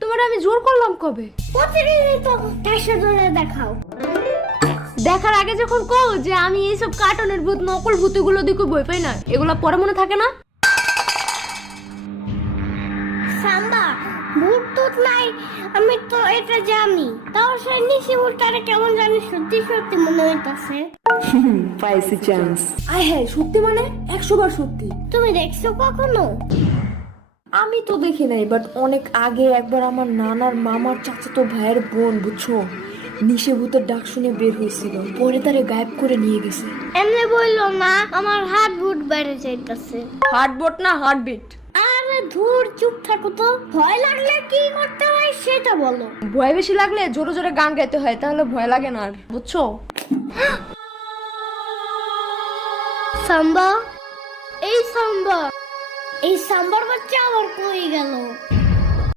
তোমার আমি জোর করলাম কবে? প্রতিদিনই তো টাইসা ধরে দেখাও। দেখার আগে যখন কও যে আমি এইসব কার্টুনের ভূত নকল ভূতগুলো দিকে বই পাই না, এগুলা পরে মনে থাকে না। সাম্বা, ভূত টুত নাই, আমি তো এটা জানি। তাও সে নিশি ভূতটারে কেমন জানি সত্যি সত্যি মনে হইতাছে। পাইছি চান্স। আয় হ্যাঁ, সত্যি মানে 100 বার সত্যি। তুমি দেখছো কখনো? আমি তো দেখি নাই, বাট অনেক আগে একবার আমার নানার মামার চাচাতো ভাইয়ের বোন, বুঝছো, নিশে ভূতের ডাক শুনে বের হয়েছিল, পরে তারে গায়েব করে নিয়ে গেছে। এমনি বললো না, আমার হাত ভূত বেড়ে যাইতাছে। হার্টবিট না হার্টবিট। আরে ধুর, চুপ থাকো তো। ভয় লাগলে কি করতে হয় সেটা বলো। ভয় বেশি লাগলে জোরে জোরে গান গাইতে হয়, তাহলে ভয় লাগে না আর, বুঝছো? সাম্বা, এই সাম্বা, এই সাম্বার বাচ্চা আবার কই গেল?